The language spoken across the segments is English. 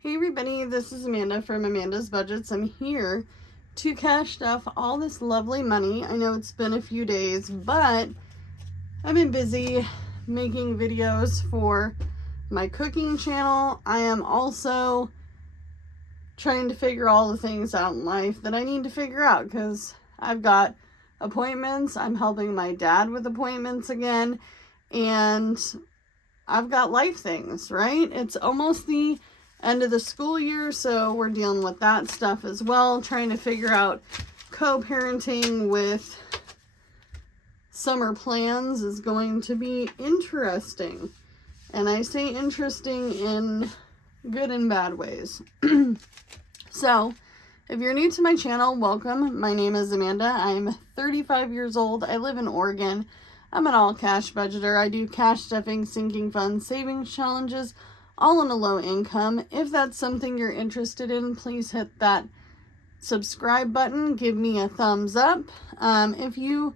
Hey everybody, this is Amanda from Amanda's Budgets. I'm here to cash stuff all this lovely money. I know it's been a few days, but I've been busy making videos for my cooking channel. I am also trying to figure all the things out in life that I need to figure out because I've got appointments. I'm helping my dad with appointments again, and I've got life things, right? It's almost the end of the school year, so we're dealing with that stuff as well, trying to figure out co-parenting with summer plans is going to be interesting. And I say interesting in good and bad ways. So, if you're new to my channel, welcome. My name is Amanda. I'm 35 years old. I live in Oregon. I'm an all-cash budgeter. I do cash stuffing, sinking funds, savings challenges, all on a low income. If that's something you're interested in, please hit that subscribe button. Give me a thumbs up. If you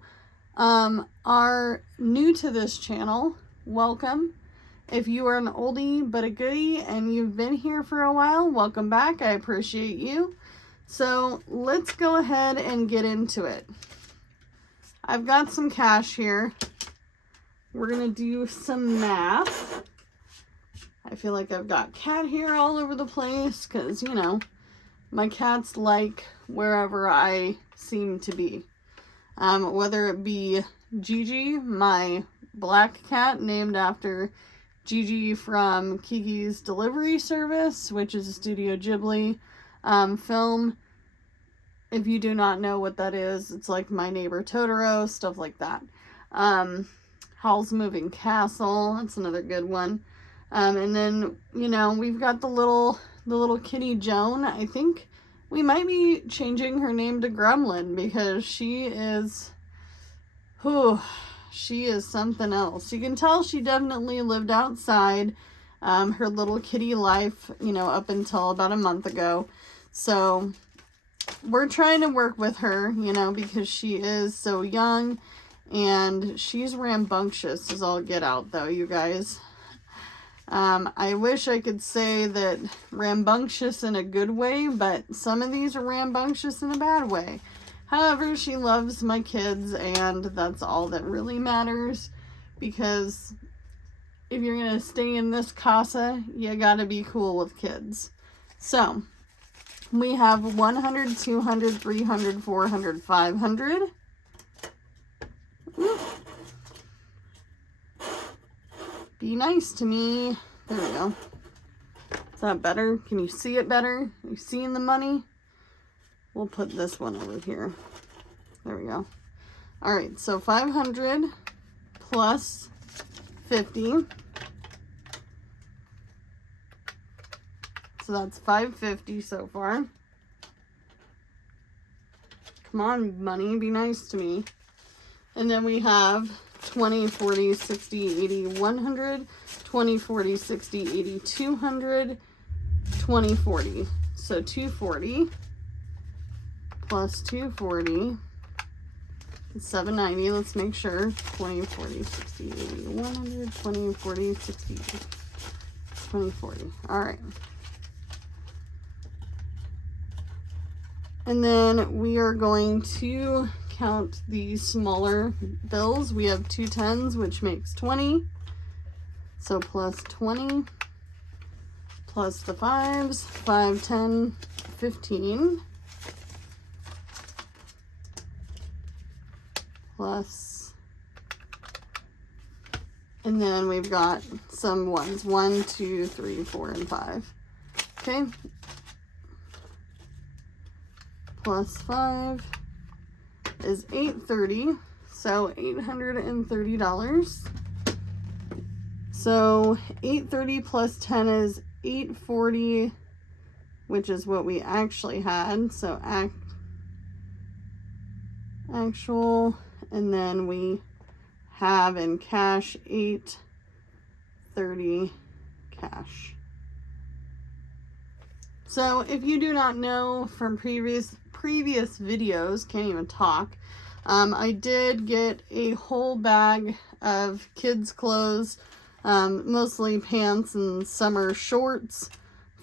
are new to this channel, welcome. If you are an oldie but a goodie and you've been here for a while, welcome back. I appreciate you. So let's go ahead and get into it. I've got some cash here. We're going to do some math. I feel like I've got cat hair all over the place because, you know, my cats like wherever I seem to be. Whether it be Gigi, my black cat named after Gigi from Kiki's Delivery Service, which is a Studio Ghibli film. If you do not know what that is, it's like My Neighbor Totoro, stuff like that. Howl's Moving Castle, that's another good one. And then, you know, we've got the little kitty Joan. I think we might be changing her name to Gremlin because she is something else. You can tell she definitely lived outside her little kitty life, you know, up until about a month ago. So we're trying to work with her, you know, because she is so young and she's rambunctious as all get out, though, you guys. I wish I could say that rambunctious in a good way, but some of these are rambunctious in a bad way. However, she loves my kids, and that's all that really matters, because if you're going to stay in this casa, you got to be cool with kids. So, we have 100, 200, 300, 400, 500. Be nice to me. There we go. Is that better? Can you see it better? Are you seeing the money? We'll put this one over here. There we go. All right, so 500 plus 50. So that's 550 so far. Come on, money, be nice to me. And then we have 20, 40, 60, 80, 100, 20, 40, 60, 80, 200, 20, 40. So 240 plus 240 is 790. Let's make sure. 20, 40, 60, 80, 100, 20, 40, 60, 80, 20, 40. All right. And then we are going to count the smaller bills. We have 2 10s, which makes 20. So plus 20 plus the 5s, 5, 10, 15. Plus, and then we've got some ones. 1, 2, 3, 4, and 5. Okay. Plus 5 is 830, so $830. So 830 plus 10 is 840, which is what we actually had. So actual, and then we have in cash 830 cash. So if you do not know from previous videos, can't even talk, I did get a whole bag of kids clothes, mostly pants and summer shorts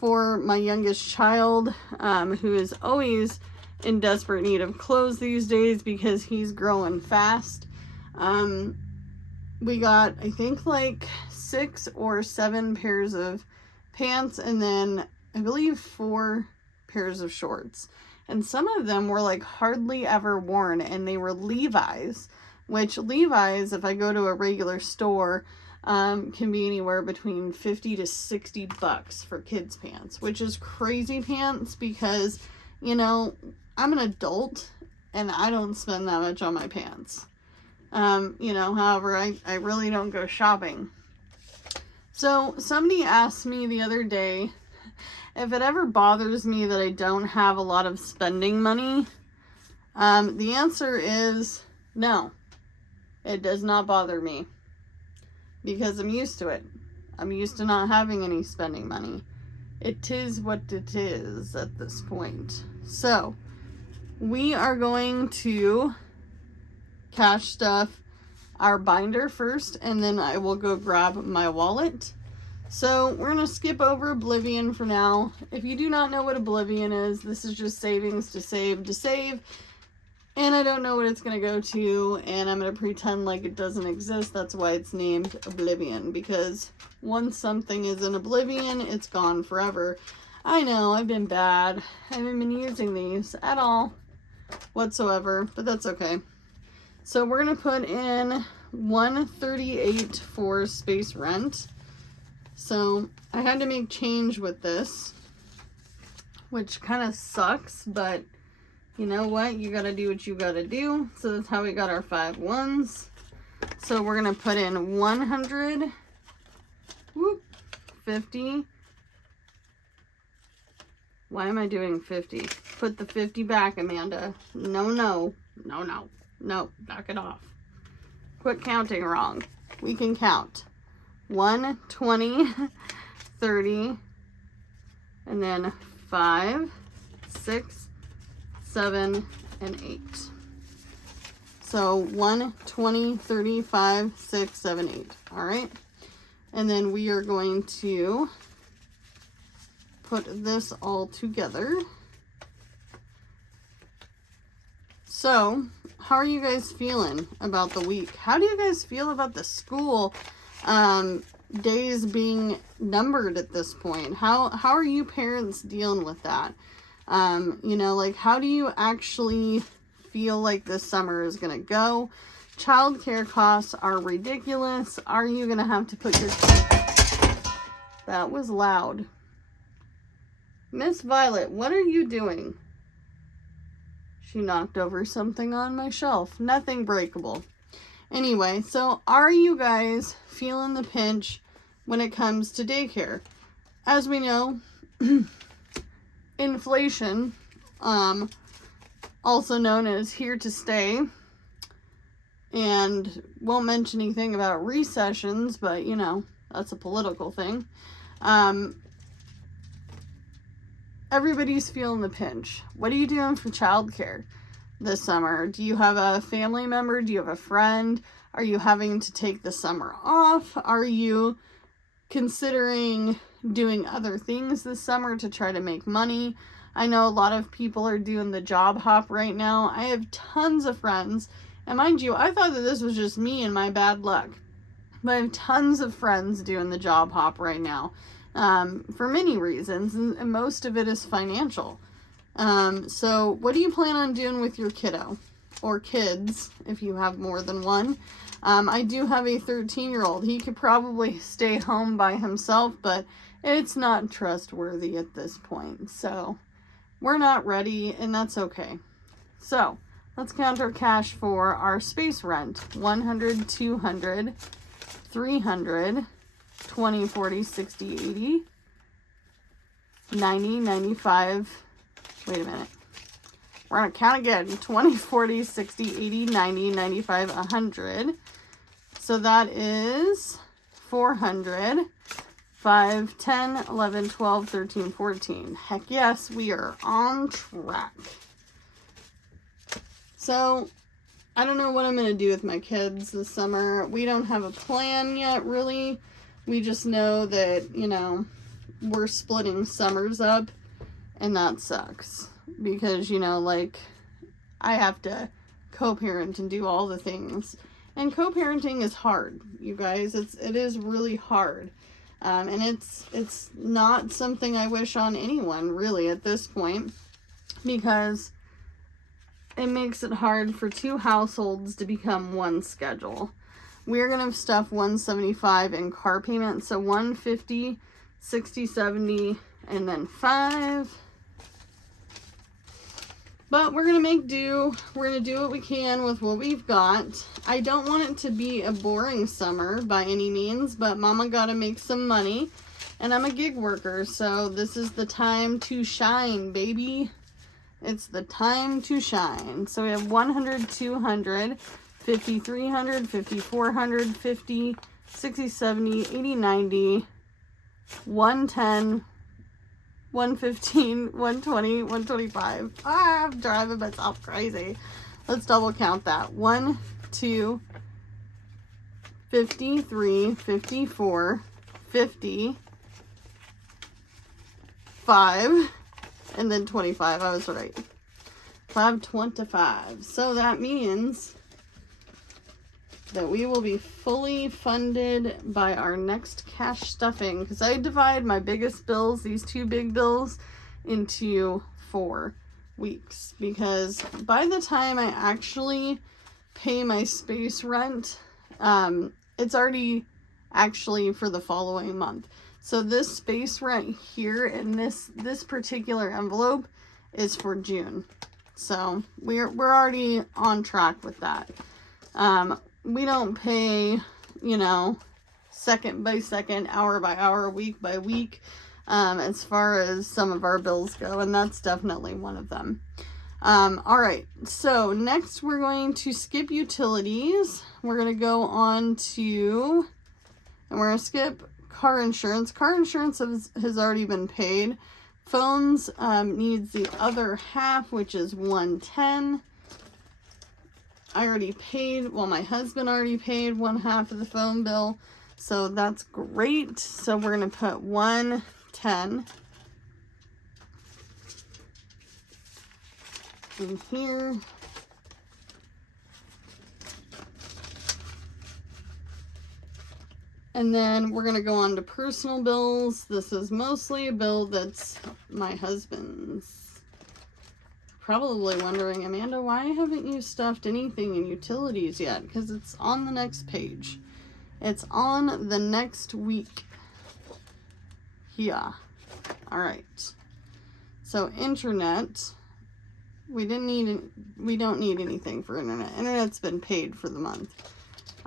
for my youngest child, who is always in desperate need of clothes these days because he's growing fast. We got, I think, like 6 or 7 pairs of pants, and then I believe 4 pairs of shorts. And some of them were like hardly ever worn, and they were Levi's, which Levi's, if I go to a regular store, can be anywhere between 50 to 60 bucks for kids pants, which is crazy pants because, you know, I'm an adult and I don't spend that much on my pants. You know, however, I really don't go shopping. So somebody asked me the other day if it ever bothers me that I don't have a lot of spending money. The answer is no. It does not bother me because I'm used to it. I'm used to not having any spending money. It is what it is at this point. So we are going to cash stuff our binder first, and then I will go grab my wallet. So we're going to skip over Oblivion for now. If you do not know what Oblivion is, this is just savings to save. And I don't know what it's going to go to, and I'm going to pretend like it doesn't exist. That's why it's named Oblivion, because once something is in Oblivion, it's gone forever. I know, I've been bad. I haven't been using these at all whatsoever, but that's okay. So we're going to put in $138 for space rent. So I had to make change with this, which kind of sucks, but you know what? You got to do what you got to do. So that's how we got our 5 ones. So we're going to put in 100, 50. Why am I doing 50? Put the 50 back, Amanda. No, knock it off. Quit counting wrong. We can count. 1, 20, 30, and then 5, 6, 7, and 8. So 1, 20, 30, 5, 6, 7, 8. All right. And then we are going to put this all together. So, how are you guys feeling about the week? How do you guys feel about the school days being numbered at this point? How are you parents dealing with that? You know, like, how do you actually feel like this summer is going to go? Childcare costs are ridiculous. Are you going to have to put your... That was loud. Miss Violet, what are you doing? She knocked over something on my shelf. Nothing breakable. Anyway, so are you guys feeling the pinch when it comes to daycare? As we know, inflation, also known as here to stay, and won't mention anything about recessions, but you know, that's a political thing. Everybody's feeling the pinch. What are you doing for childcare this summer? Do you have a family member? Do you have a friend? Are you having to take the summer off? Are you considering doing other things this summer to try to make money? I know a lot of people are doing the job hop right now. I have tons of friends, and mind you, I thought that this was just me and my bad luck, but I have tons of friends doing the job hop right now. For many reasons, and most of it is financial. So what do you plan on doing with your kiddo? Or kids, if you have more than one. I do have a 13-year-old. He could probably stay home by himself, but it's not trustworthy at this point. So we're not ready, and that's okay. So let's count our cash for our space rent. 100, 200, 300, 20, 40, 60, 80, 90, 95. Wait a minute. We're going to count again. 20, 40, 60, 80, 90, 95, 100. So that is 400, 5, 10, 11, 12, 13, 14. Heck yes, we are on track. So I don't know what I'm going to do with my kids this summer. We don't have a plan yet, really. We just know that, you know, we're splitting summers up, and that sucks because, you know, like, I have to co-parent and do all the things, and co-parenting is hard, you guys. It is really hard, and it's not something I wish on anyone really at this point, because it makes it hard for two households to become one schedule. We're gonna stuff $175 in car payment, so $150, $60, $70, and then $5. But we're gonna make do. We're gonna do what we can with what we've got. I don't want it to be a boring summer by any means, but mama gotta make some money, and I'm a gig worker, so this is the time to shine, baby. It's the time to shine. So we have 100, 200, 50, 300, 50, 400, 50, 60, 70, 80, 90, 110, 115, 120, 125. I'm driving myself crazy. Let's double count that. 1, 2, 53, 54, 50, 5, and then 25. I was right. 525. So that means that we will be fully funded by our next cash stuffing, because I divide my biggest bills, these two big bills, into 4 weeks, because by the time I actually pay my space rent, it's already actually for the following month. So this space rent here in this particular envelope is for June. So we're already on track with that. We don't pay, you know, second by second, hour by hour, week by week, as far as some of our bills go, and that's definitely one of them. All right, so next we're going to skip utilities. We're going to go on to, and we're going to skip car insurance. Car insurance has already been paid. Phones needs the other half, which is $110. I already paid, well, my husband already paid 1/2 of the phone bill, so that's great. So we're going to put 110 in here. And then we're going to go on to personal bills. This is mostly a bill that's my husband's. Probably wondering, Amanda, why haven't you stuffed anything in utilities yet? Because it's on the next page. It's on the next week. Yeah. All right. So internet, we don't need anything for internet. Internet's been paid for the month.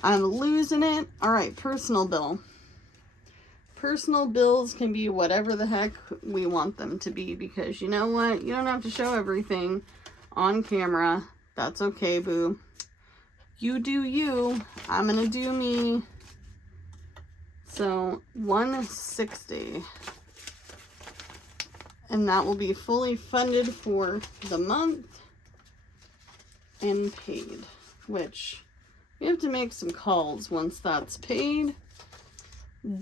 I'm losing it. All right, personal bill. Personal bills can be whatever the heck we want them to be, because you know what? You don't have to show everything on camera. That's okay, boo. You do you. I'm gonna do me. So 160. And that will be fully funded for the month and paid, which we have to make some calls once that's paid.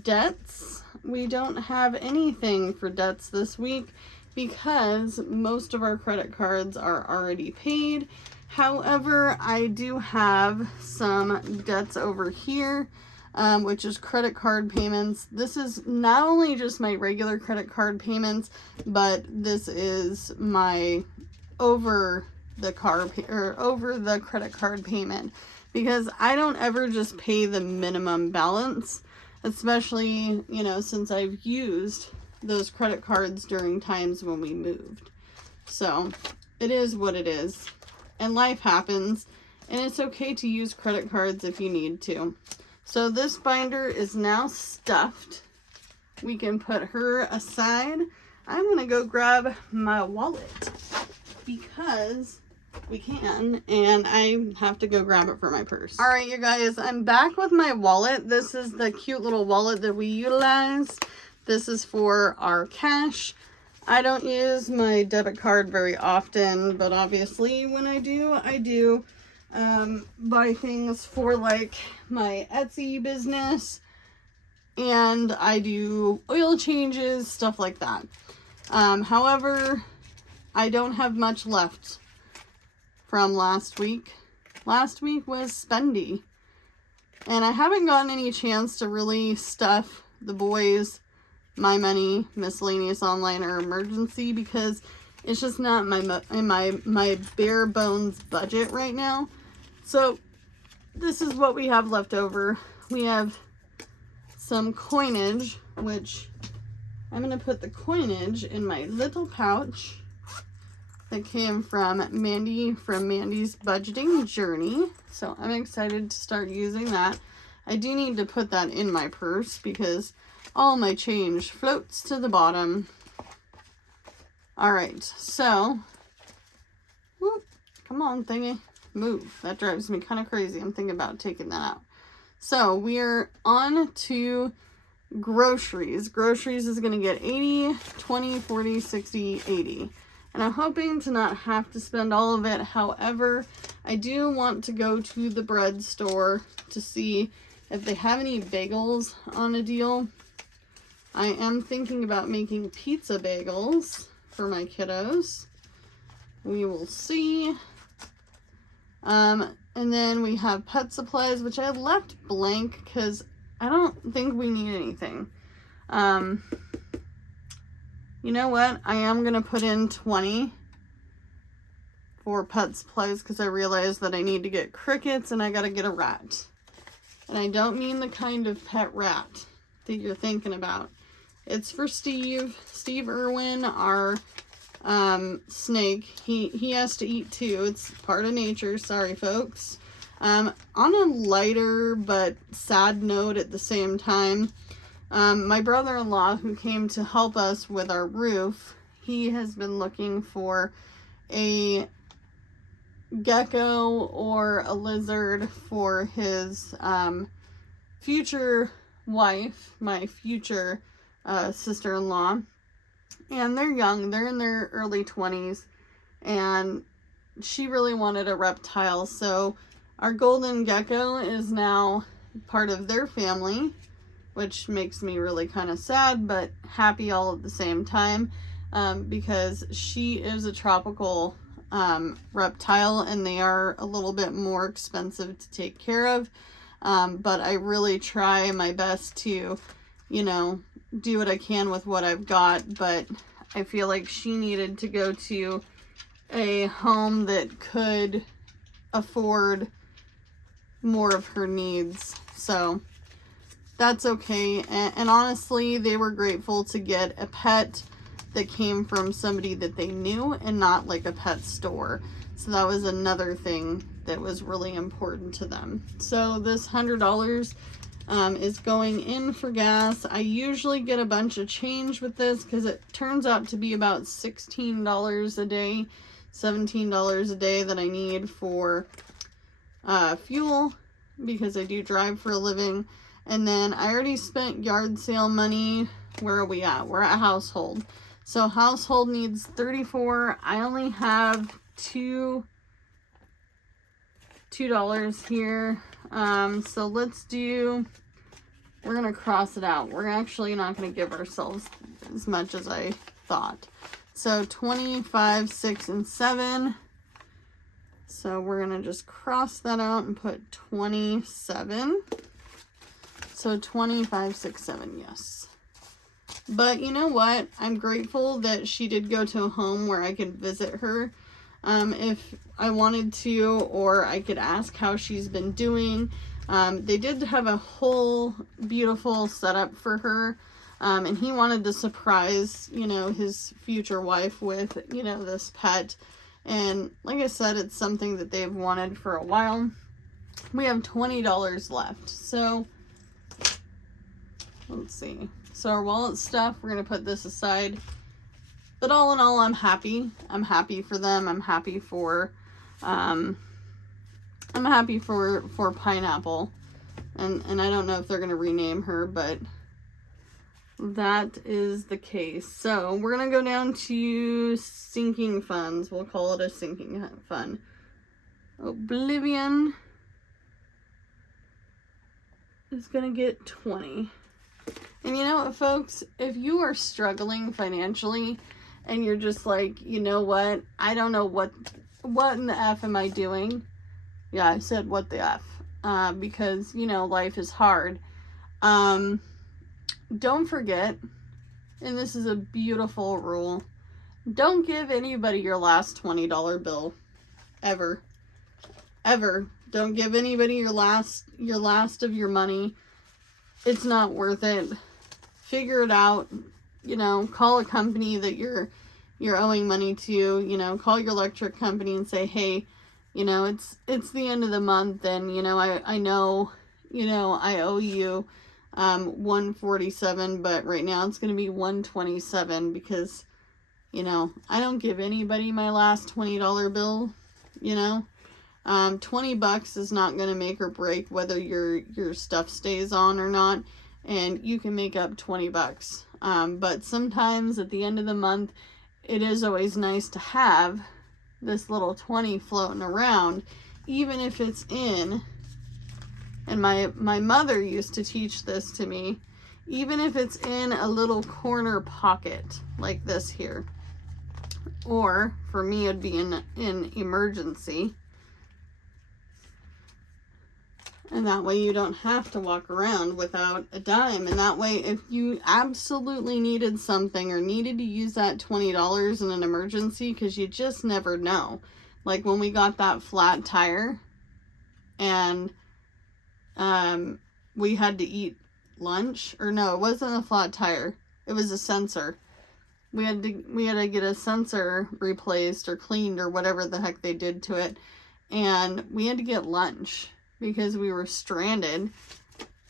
Debts, we don't have anything for debts this week because most of our credit cards are already paid. However, I do have some debts over here, which is credit card payments. This is not only just my regular credit card payments, but this is my over the credit card payment, because I don't ever just pay the minimum balance. Especially, you know, since I've used those credit cards during times when we moved. So, it is what it is. And life happens. And it's okay to use credit cards if you need to. So, this binder is now stuffed. We can put her aside. I'm going to go grab my wallet, because we can, and I have to go grab it for my purse. All right, you guys, I'm back with my wallet. This is the cute little wallet that we utilize. This is for our cash. I don't use my debit card very often, but obviously when I do buy things for like my Etsy business, and I do oil changes, stuff like that. However, I don't have much left from last week. Last week was spendy, and I haven't gotten any chance to really stuff the boys, my money, miscellaneous online, or emergency, because it's just not my bare bones budget right now. So this is what we have left over. We have some coinage, which I'm going to put the coinage in my little pouch that came from Mandy from Mandy's Budgeting Journey. So I'm excited to start using that. I do need to put that in my purse because all my change floats to the bottom. All right, so, whoop, come on, thingy, move. That drives me kind of crazy. I'm thinking about taking that out. So we're on to groceries. Groceries is going to get 80, 20, 40, 60, 80. And I'm hoping to not have to spend all of it. However, I do want to go to the bread store to see if they have any bagels on a deal. I am thinking about making pizza bagels for my kiddos. We will see. And then we have pet supplies, which I left blank because I don't think we need anything. You know what? I am going to put in 20 for pet supplies because I realized that I need to get crickets and I got to get a rat. And I don't mean the kind of pet rat that you're thinking about. It's for Steve. Steve Irwin, our snake. He has to eat too. It's part of nature. Sorry, folks. On a lighter but sad note at the same time, my brother-in-law, who came to help us with our roof, he has been looking for a gecko or a lizard for his future wife, my future sister-in-law. And they're young, they're in their early 20s, and she really wanted a reptile, so our golden gecko is now part of their family, which makes me really kind of sad but happy all at the same time, because she is a tropical reptile and they are a little bit more expensive to take care of, but I really try my best to, you know, do what I can with what I've got. But I feel like she needed to go to a home that could afford more of her needs, so that's okay. And honestly, they were grateful to get a pet that came from somebody that they knew and not like a pet store. So that was another thing that was really important to them. So this $100 is going in for gas. I usually get a bunch of change with this because it turns out to be about $16 a day, $17 a day that I need for fuel, because I do drive for a living. And then I already spent yard sale money. Where are we at? We're at household. So household needs 34. I only have $2 here. So let's do, we're going to cross it out. We're actually not going to give ourselves as much as I thought. So 25, 6, and 7. So we're going to just cross that out and put 27. So 25, 6, 7, yes. But you know what? I'm grateful that she did go to a home where I could visit her if I wanted to, or I could ask how she's been doing. They did have a whole beautiful setup for her. And he wanted to surprise, you know, his future wife with, you know, this pet. And like I said, it's something that they've wanted for a while. We have $20 left. So let's see. So our wallet stuff, we're going to put this aside. But all in all, I'm happy. I'm happy for them. I'm happy for Pineapple. And I don't know if they're going to rename her, but that is the case. So we're going to go down to sinking funds. We'll call it a sinking fund. Oblivion is going to get 20. And you know what, folks? If you are struggling financially and you're just like, you know what? I don't know what in the F am I doing? Yeah, I said what the F. Because, you know, life is hard. Don't forget, and this is a beautiful rule, don't give anybody your last $20 bill. Ever. Ever. Don't give anybody your last of your money. It's not worth it. Figure it out. You know, call a company that you're owing money to. You know, call your electric company and say, hey, you know, it's the end of the month, and you know, I know, you know, I owe you $147, but right now it's gonna be $127 because, you know, I don't give anybody my last $20 bill. You know, $20 is not gonna make or break whether your stuff stays on or not, and you can make up $20. But sometimes at the end of the month, it is always nice to have this little 20 floating around, even if it's in, and my mother used to teach this to me, even if it's in a little corner pocket like this here, or for me it'd be in emergency. And that way you don't have to walk around without a dime. And that way, if you absolutely needed something or needed to use that $20 in an emergency, because you just never know. Like when we got that flat tire and we had to eat lunch. Or no, it wasn't a flat tire. It was a sensor. We had to get a sensor replaced or cleaned or whatever the heck they did to it. And we had to get lunch because we were stranded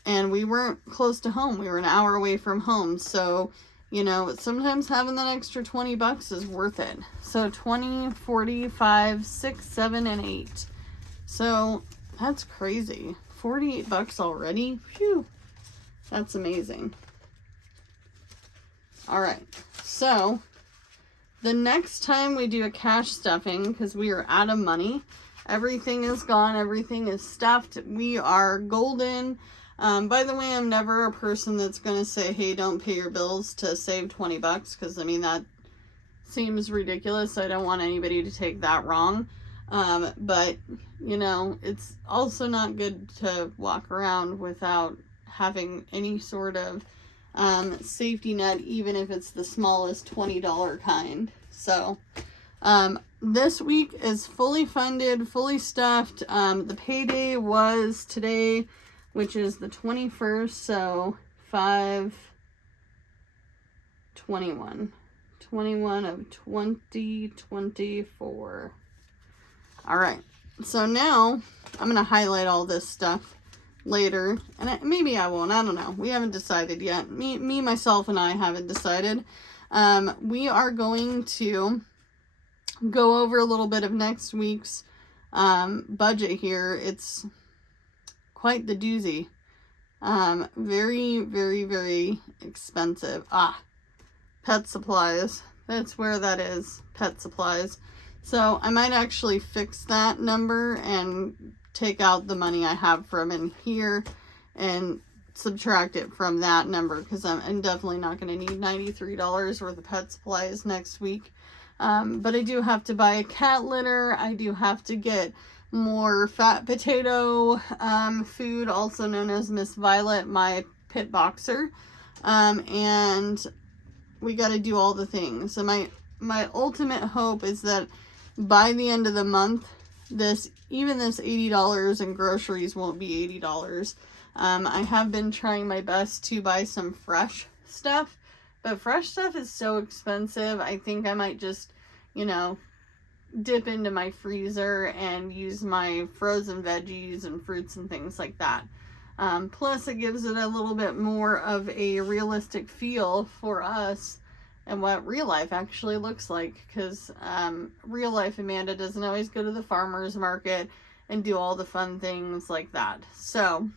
and we weren't close to home. We were an hour away from home. So, you know, sometimes having that extra $20 is worth it. So 20, 40, 5, 6, 7, and 8. So that's crazy. $48 already. Phew. That's amazing. All right. So the next time we do a cash stuffing, because we are out of money, everything is gone. Everything is stuffed. We are golden. By the way, I'm never a person that's going to say, hey, don't pay your bills to save $20, because, I mean, that seems ridiculous. I don't want anybody to take that wrong. But, you know, it's also not good to walk around without having any sort of safety net, even if it's the smallest $20 kind. So, this week is fully funded, fully stuffed. The payday was today, which is the 21st, so 5/21 of 2024. All right, so now I'm going to highlight all this stuff later, and maybe I won't, I don't know. We haven't decided yet. Me, myself, and I haven't decided. We are going to go over a little bit of next week's budget here. It's quite the doozy. Very, very, very expensive. Pet supplies. That's where that is. Pet supplies. So I might actually fix that number and take out the money I have from in here and subtract it from that number, because I'm definitely not going to need $93 worth of pet supplies next week. But I do have to buy a cat litter. I do have to get more fat potato food, also known as Miss Violet, my pit boxer. And we got to do all the things. So my ultimate hope is that by the end of the month, this $80 in groceries won't be $80. I have been trying my best to buy some fresh stuff, but fresh stuff is so expensive. I think I might just, you know, dip into my freezer and use my frozen veggies and fruits and things like that. Plus it gives it a little bit more of a realistic feel for us and what real life actually looks like, because real life Amanda doesn't always go to the farmer's market and do all the fun things like that. So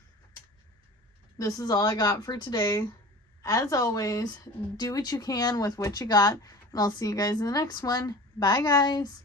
this is all I got for today. As always, do what you can with what you got, and I'll see you guys in the next one. Bye, guys.